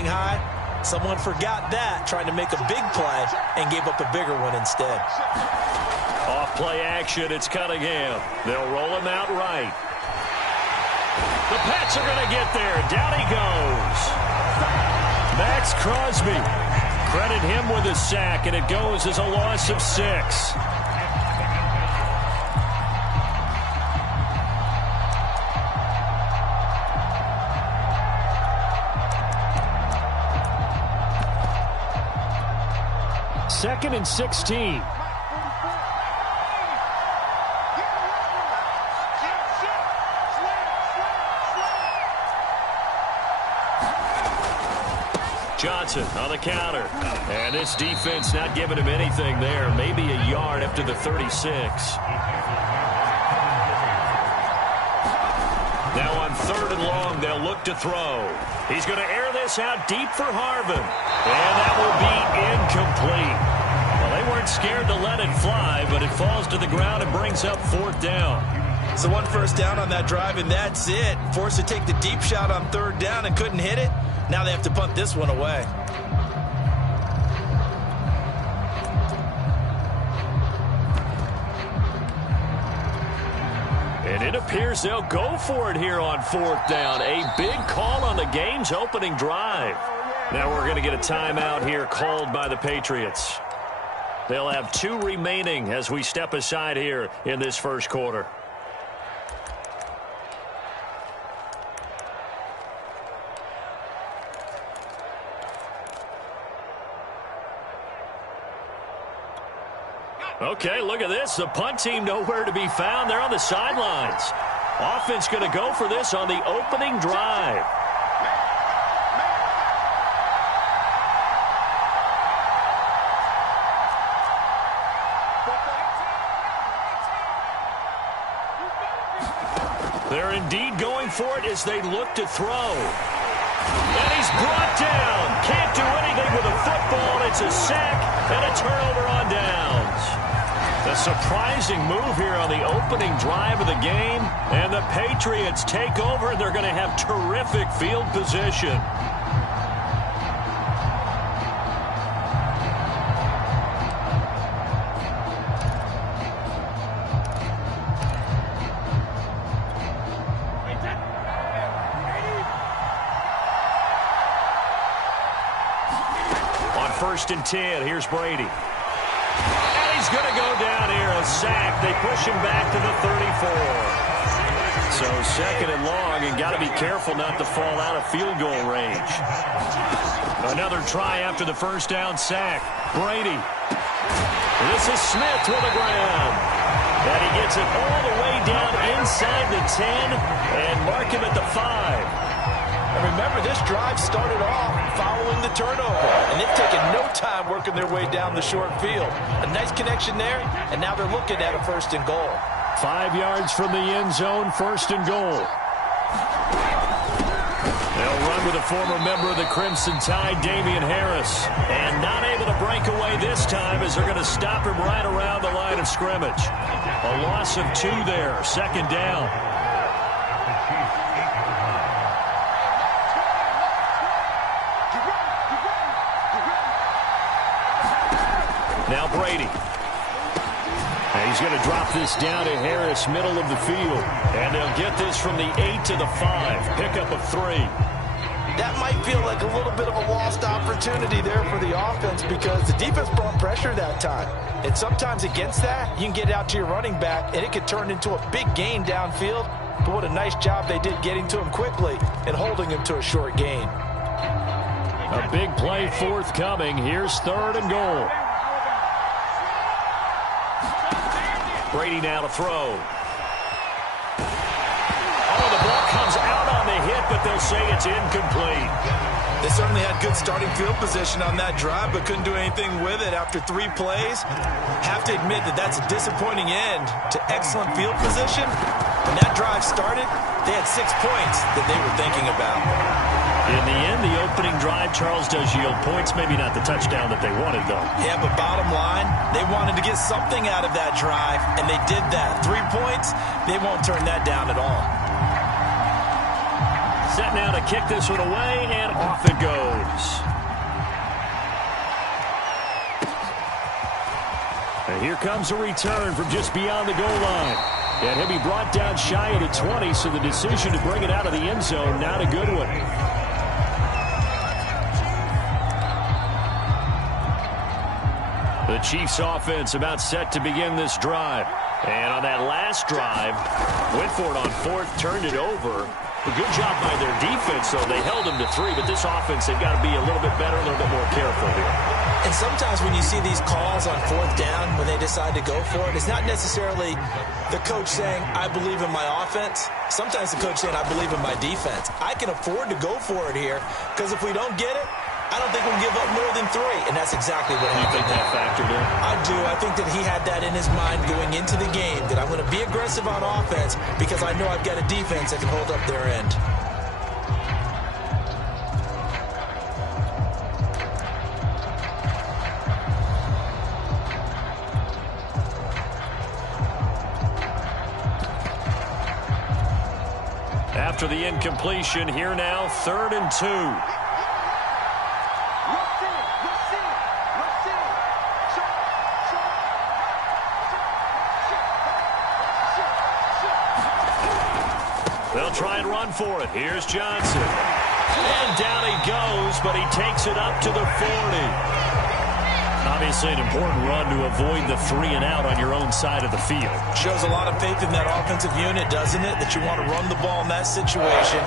running high. Someone forgot that, trying to make a big play, and gave up a bigger one instead. Off play action, it's Cunningham. They'll roll him out right. The Pats are going to get there. Down he goes. Max Crosby. Credit him with a sack, and it goes as a loss of 6. Second and 16. Johnson on the counter. And this defense not giving him anything there. Maybe a yard up to the 36. Now on 3rd and long, they'll look to throw. He's going to air this out deep for Harvin. And that will be incomplete. Well, they weren't scared to let it fly, but it falls to the ground and brings up 4th down. So 1 first down on that drive, and that's it. Forced to take the deep shot on 3rd down and couldn't hit it. Now they have to punt this one away. And it appears they'll go for it here on 4th down. A big call on the game's opening drive. Now we're going to get a timeout here called by the Patriots. They'll have 2 remaining as we step aside here in this first quarter. Okay, look at this. The punt team nowhere to be found. They're on the sidelines. Offense going to go for this on the opening drive. They're indeed going for it as they look to throw. And he's brought down. Can't do anything with a football. It's a sack and a turnover on downs. A surprising move here on the opening drive of the game. And the Patriots take over, and they're going to have terrific field position. On 1st and 10, here's Brady. He's going to go down here, a sack. They push him back to the 34. So 2nd and long, and got to be careful not to fall out of field goal range. Another try after the 1st down sack. Brady. This is Smith with the ground. And he gets it all the way down inside the 10 and mark him at the 5. And remember, this drive started off following the turnover, and they've taken no time working their way down the short field. A nice connection there, and now they're looking at a 1st and goal. 5 yards from the end zone, 1st and goal. They'll run with a former member of the Crimson Tide, Damian Harris. And not able to break away this time as they're going to stop him right around the line of scrimmage. A loss of 2 there, 2nd down. Now Brady. And he's going to drop this down to Harris, middle of the field. And they'll get this from the 8 to the 5. Pickup of 3. That might feel like a little bit of a lost opportunity there for the offense because the defense brought pressure that time. And sometimes against that, you can get out to your running back, and it could turn into a big gain downfield. But what a nice job they did getting to him quickly and holding him to a short gain. A big play forthcoming. Here's 3rd and goal. Brady now to throw. Oh, the ball comes out on the hit, but they'll say it's incomplete. They certainly had good starting field position on that drive, but couldn't do anything with it after 3 plays. Have to admit that that's a disappointing end to excellent field position. When that drive started, they had 6 points that they were thinking about. In the end, the opening drive, Charles, does yield points. Maybe not the touchdown that they wanted, though. Yeah, but bottom line, they wanted to get something out of that drive, and they did that. 3 points, they won't turn that down at all. Set now to kick this one away, and off it goes. And here comes a return from just beyond the goal line. And he'll be brought down shy of the 20, so the decision to bring it out of the end zone, not a good one. The Chiefs offense about set to begin this drive. And on that last drive, went for it on fourth, turned it over. A good job by their defense, though. They held them to 3, but this offense, they've got to be a little bit better, a little bit more careful here. And sometimes when you see these calls on fourth down, when they decide to go for it, it's not necessarily the coach saying, I believe in my offense. Sometimes the coach saying, I believe in my defense. I can afford to go for it here, because if we don't get it, I don't think we'll give up more than 3, and that's exactly what happened. You think that factored in? I do. I think that he had that in his mind going into the game, that I'm going to be aggressive on offense because I know I've got a defense that can hold up their end. After the incompletion, here now, 3rd and 2. They'll try and run for it. Here's Johnson. And down he goes, but he takes it up to the 40. Obviously an important run to avoid the 3-and-out on your own side of the field. Shows a lot of faith in that offensive unit, doesn't it? That you want to run the ball in that situation.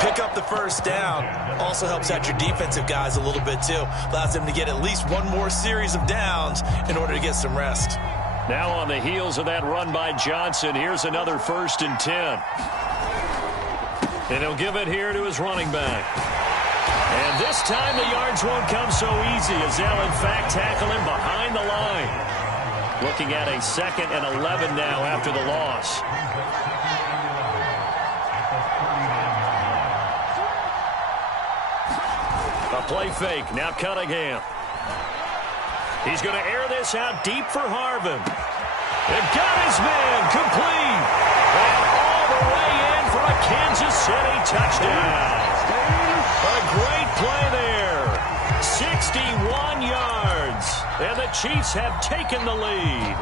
Pick up the first down. Also helps out your defensive guys a little bit, too. Allows them to get at least one more series of downs in order to get some rest. Now on the heels of that run by Johnson, here's another 1st and 10. And he'll give it here to his running back. And this time the yards won't come so easy as they'll, in fact, tackle him behind the line. Looking at a 2nd and 11 now after the loss. A play fake. Now Cunningham. He's going to air this out deep for Harvin. And got his man complete. And all the way in for a Kansas City touchdown. A great play there. 61 yards. And the Chiefs have taken the lead.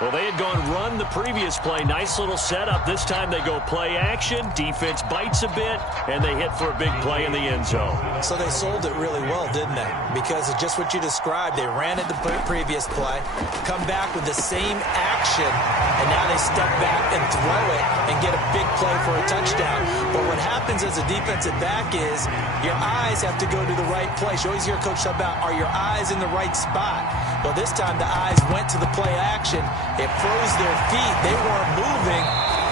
Well, they had gone run the previous play. Nice little setup. This time they go play action. Defense bites a bit, and they hit for a big play in the end zone. So they sold it really well, didn't they? Because of just what you described. They ran it the previous play, come back with the same action, and now they step back and throw it and get a big play for a touchdown. But what happens as a defensive back is your eyes have to go to the right place. You always hear Coach talk about, are your eyes in the right spot? Well, this time the eyes went to the play action. It froze their feet. They weren't moving,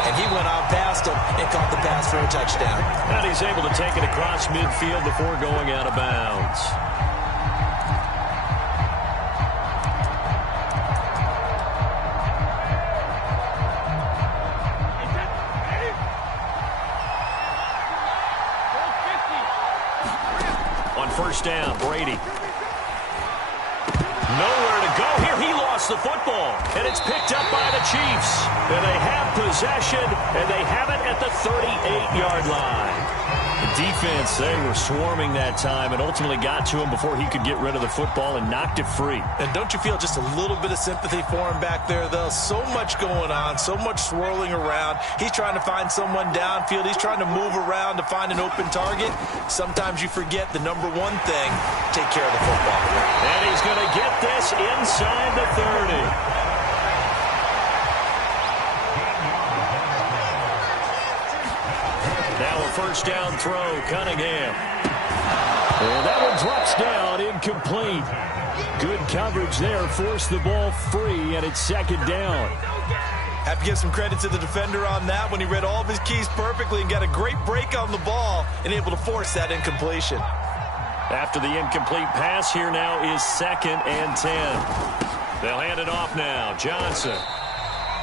and he went out past them and caught the pass for a touchdown. And he's able to take it across midfield before going out of bounds. On 1st down, Brady. Nowhere to go here. He lost the football, and it's picked up by the Chiefs. And they have possession, and they have it at the 38-yard line. The defense, they were swarming that time and ultimately got to him before he could get rid of the football and knocked it free. And don't you feel just a little bit of sympathy for him back there, though? So much going on, so much swirling around. He's trying to find someone downfield. He's trying to move around to find an open target. Sometimes you forget the number one thing, take care of the football. And he's going to get this inside the 30. Now a 1st down throw, Cunningham. And that one drops down, incomplete. Good coverage there, forced the ball free, and it's 2nd down. Have to give some credit to the defender on that when he read all of his keys perfectly and got a great break on the ball and able to force that incompletion. After the incomplete pass, here now is 2nd and 10. They'll hand it off now. Johnson.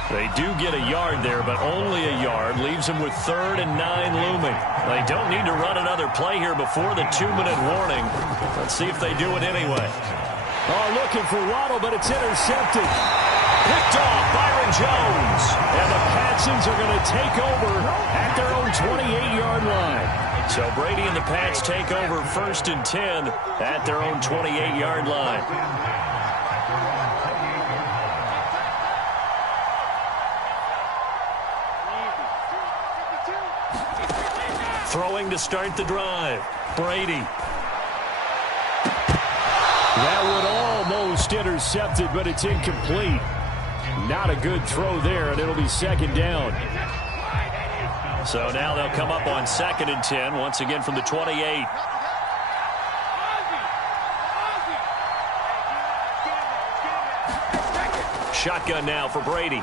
They do get a yard there, but only a yard. Leaves them with 3rd and 9 looming. They don't need to run another play here before the 2-minute warning. Let's see if they do it anyway. Oh, looking for Waddle, but it's intercepted. Picked off, Byron Jones. And the Patsons are going to take over at their own 28-yard line. So Brady and the Pats take over 1st and 10 at their own 28-yard line. Throwing to start the drive. Brady. That would almost intercept it, but it's incomplete. Not a good throw there, and it'll be second down. So now they'll come up on 2nd and 10, once again from the 28. Shotgun now for Brady.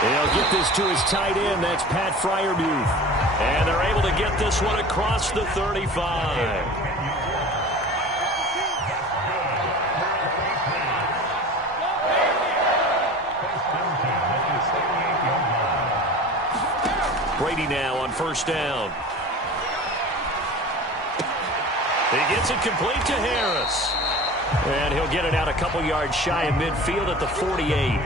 They'll get this to his tight end. That's Pat Freiermuth. And they're able to get this one across the 35. Brady now on 1st down. He gets it complete to Harris. And he'll get it out a couple yards shy of midfield at the 48.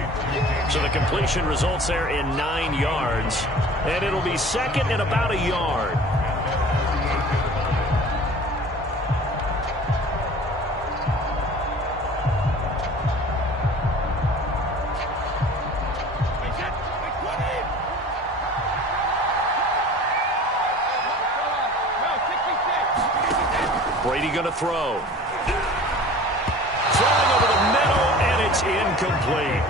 So the completion results there in 9 yards. And it'll be second and about a yard. Brady going to throw. Throwing over the middle, and it's incomplete.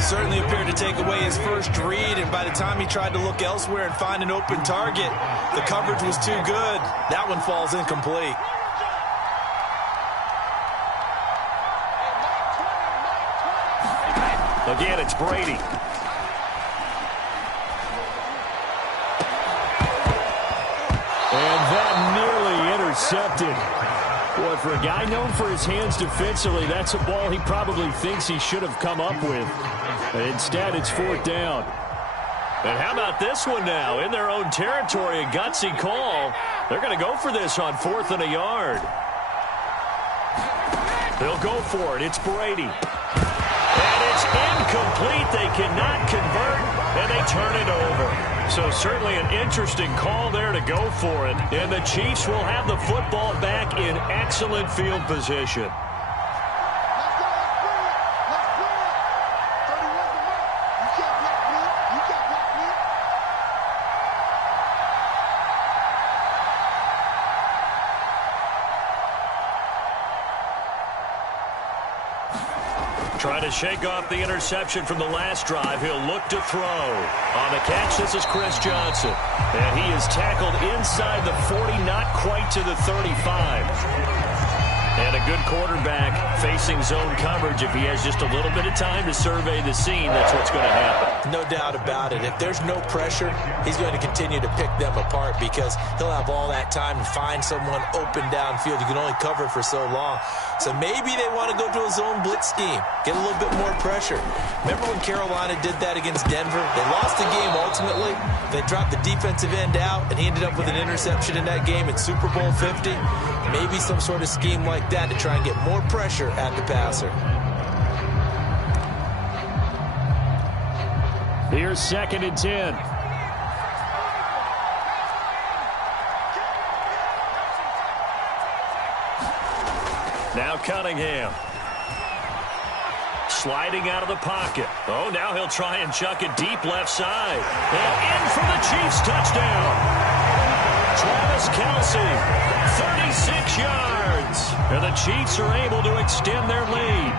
Certainly appeared to take away his first read, and by the time he tried to look elsewhere and find an open target, the coverage was too good. That one falls incomplete. Again, it's Brady. And that nearly intercepted. Boy, for a guy known for his hands defensively, that's a ball he probably thinks he should have come up with. But instead, it's 4th down. And how about this one now? In their own territory, a gutsy call. They're going to go for this on 4th and a yard. They'll go for it. It's Brady. And it's incomplete. They cannot convert, and they turn it over. So certainly an interesting call there to go for it. And the Chiefs will have the football back in excellent field position. Trying to shake off the interception from the last drive. He'll look to throw. On the catch, this is Chris Johnson. And he is tackled inside the 40, not quite to the 35. And a good quarterback facing zone coverage. If he has just a little bit of time to survey the scene, that's what's going to happen. No doubt about it. If there's no pressure, he's going to continue to pick them apart because he'll have all that time to find someone open downfield. You can only cover for so long. So maybe they want to go to a zone blitz scheme, get a little bit more pressure. Remember when Carolina did that against Denver? They lost the game ultimately. They dropped the defensive end out, and he ended up with an interception in that game in Super Bowl 50. Maybe some sort of scheme like that to try and get more pressure at the passer. Here's 2nd and 10. Now Cunningham. Sliding out of the pocket. Oh, now he'll try and chuck it deep left side. And in for the Chiefs touchdown. Travis Kelce, 36 yards. And the Chiefs are able to extend their lead.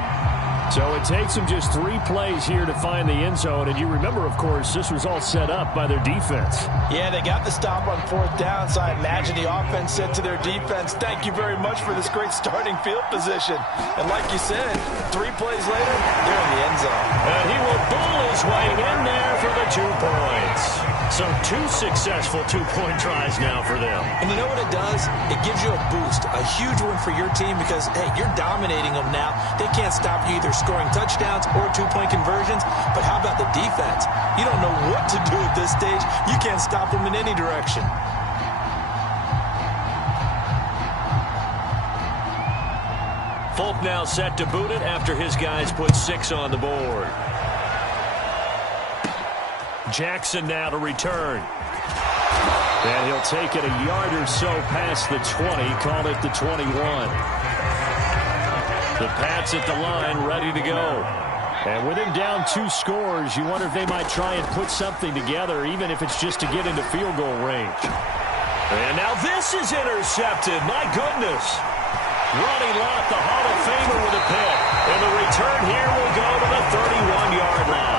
So it takes them just 3 plays here to find the end zone. And you remember, of course, this was all set up by their defense. Yeah, they got the stop on 4th down, so I imagine the offense said to their defense, thank you very much for this great starting field position. And like you said, 3 plays later, they're in the end zone. And he will bull his way in there for the 2 points. So 2 successful 2-point tries now for them. And you know what it does? It gives you a boost, a huge one for your team because, hey, you're dominating them now. They can't stop you either scoring touchdowns or 2-point conversions. But how about the defense? You don't know what to do at this stage. You can't stop them in any direction. Folk now set to boot it after his guys put 6 on the board. Jackson now to return. And he'll take it a yard or so past the 20, call it the 21. The Pats at the line, ready to go. And with him down 2 scores, you wonder if they might try and put something together, even if it's just to get into field goal range. And now this is intercepted. My goodness. Ronnie Lott, the Hall of Famer, with a pick. And the return here will go to the 31-yard line.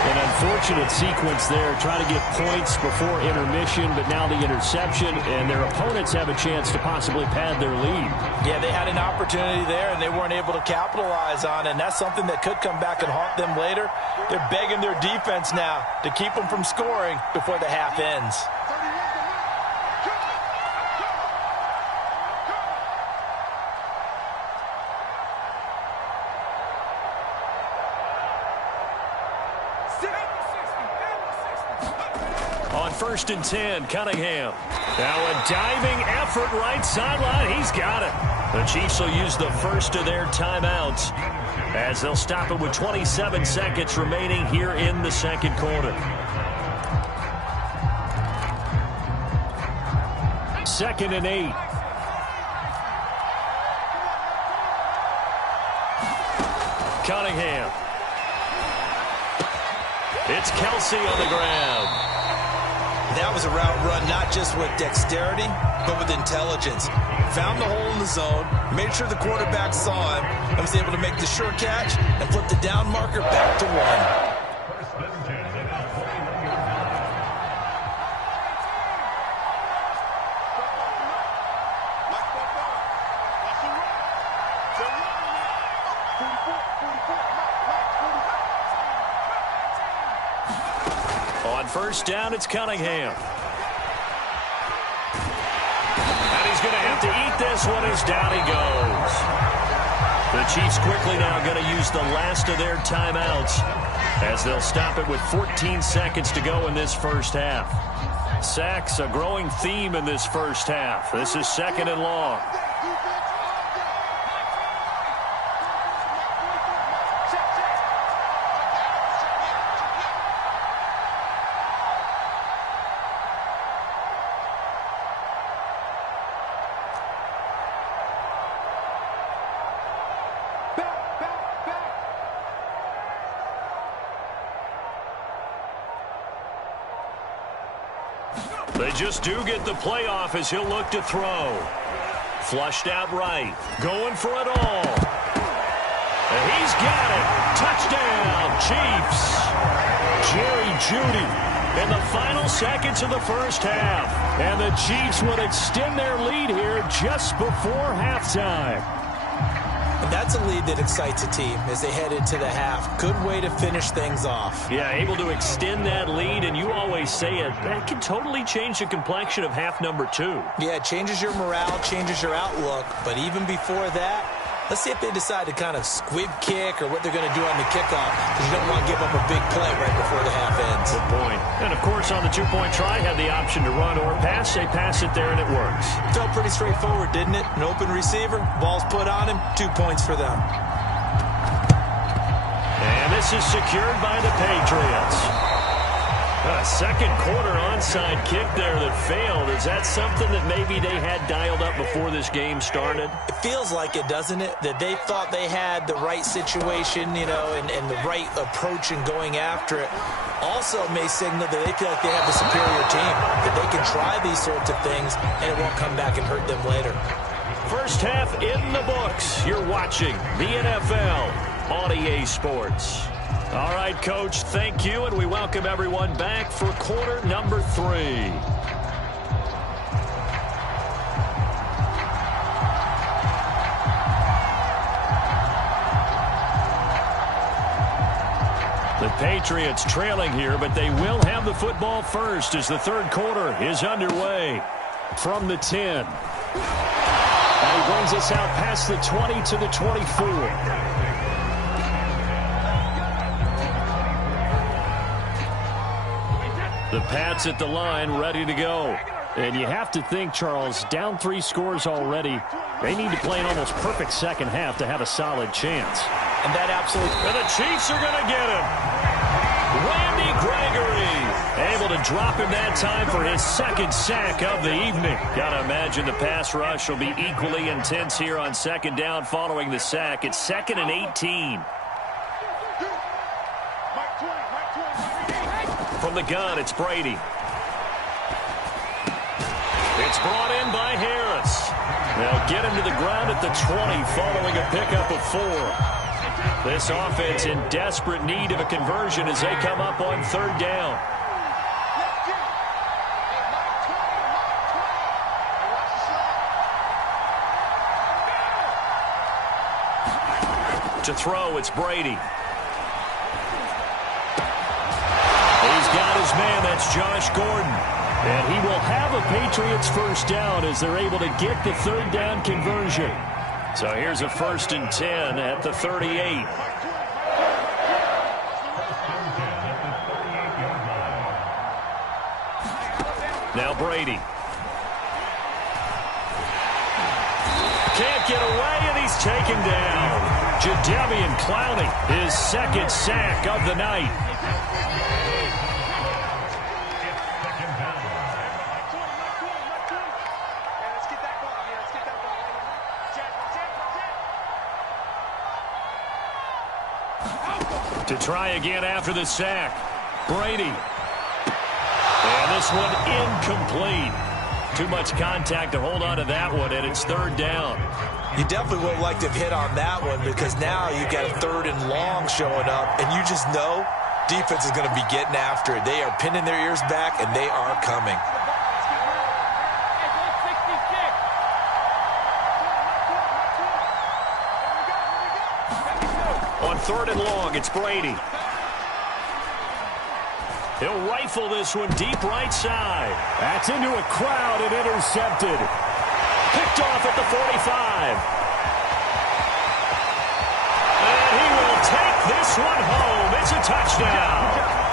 An unfortunate sequence there, trying to get points before intermission, but now the interception, and their opponents have a chance to possibly pad their lead. Yeah, they had an opportunity there, and they weren't able to capitalize on it, and that's something that could come back and haunt them later. They're begging their defense now to keep them from scoring before the half ends. On 1st and 10, Cunningham. Now a diving effort right sideline. He's got it. The Chiefs will use the first of their timeouts as they'll stop it with 27 seconds remaining here in the second quarter. 2nd and 8. Cunningham. It's Kelsey on the ground. That was a route run not just with dexterity, but with intelligence. Found the hole in the zone, made sure the quarterback saw him, and was able to make the sure catch and flip the down marker back to 1. On 1st down, it's Cunningham. And he's going to have to eat this one as down he goes. The Chiefs quickly now going to use the last of their timeouts as they'll stop it with 14 seconds to go in this first half. Sacks, a growing theme in this first half. This is 2nd and long. They just do get the playoff as he'll look to throw. Flushed out right. Going for it all. And he's got it. Touchdown, Chiefs. Jerry Jeudy in the final seconds of the first half. And the Chiefs will extend their lead here just before halftime. And that's a lead that excites a team as they head into the half. Good way to finish things off. Yeah, able to extend that lead, and you always say it, that can totally change the complexion of half number 2. Yeah, it changes your morale, changes your outlook. But even before that, let's see if they decide to kind of squib kick or what they're going to do on the kickoff, because you don't want to give up a big play right before the half ends. Good point. And, of course, on the 2-point try, had the option to run or pass. They pass it there, and it works. Felt pretty straightforward, didn't it? An open receiver, ball's put on him, 2 points for them. And this is secured by the Patriots. A second quarter onside kick there that failed. Is that something that maybe they had dialed up before this game started? It feels like it, doesn't it? That they thought they had the right situation, you know, and the right approach in going after it. Also may signal that they feel like they have the superior team, that they can try these sorts of things, and it won't come back and hurt them later. First half in the books. You're watching the NFL on EA Sports. All right, Coach, thank you, and we welcome everyone back for quarter number 3. The Patriots trailing here, but they will have the football first as the third quarter is underway. From the 10. And he brings us out past the 20 to the 24. The Pats at the line, ready to go. And you have to think, Charles, down 3 scores already. They need to play an almost perfect second half to have a solid chance. And that absolutely... And the Chiefs are going to get him. Randy Gregory able to drop him that time for his second sack of the evening. Got to imagine the pass rush will be equally intense here on second down following the sack. It's 2nd and 18. From the gun, it's Brady. It's brought in by Harris. They'll get him to the ground at the 20 following a pickup of 4. This offense in desperate need of a conversion as they come up on 3rd down. To throw, it's Brady. He's got his man, that's Josh Gordon. And he will have a Patriots first down as they're able to get the 3rd down conversion. So here's a 1st and 10 at the 38. Now Brady. Can't get away, and he's taken down. Jadeveon Clowney, his 2nd sack of the night. To try again after the sack. Brady. And this one incomplete. Too much contact to hold on to that one, and it's 3rd down. You definitely would have liked to have hit on that one because now you've got a 3rd and long showing up, and you just know defense is going to be getting after it. They are pinning their ears back, and they are coming. On 3rd and long, it's Brady. He'll rifle this one deep right side. That's into a crowd and intercepted. Picked off at the 45. And he will take this one home. It's a touchdown.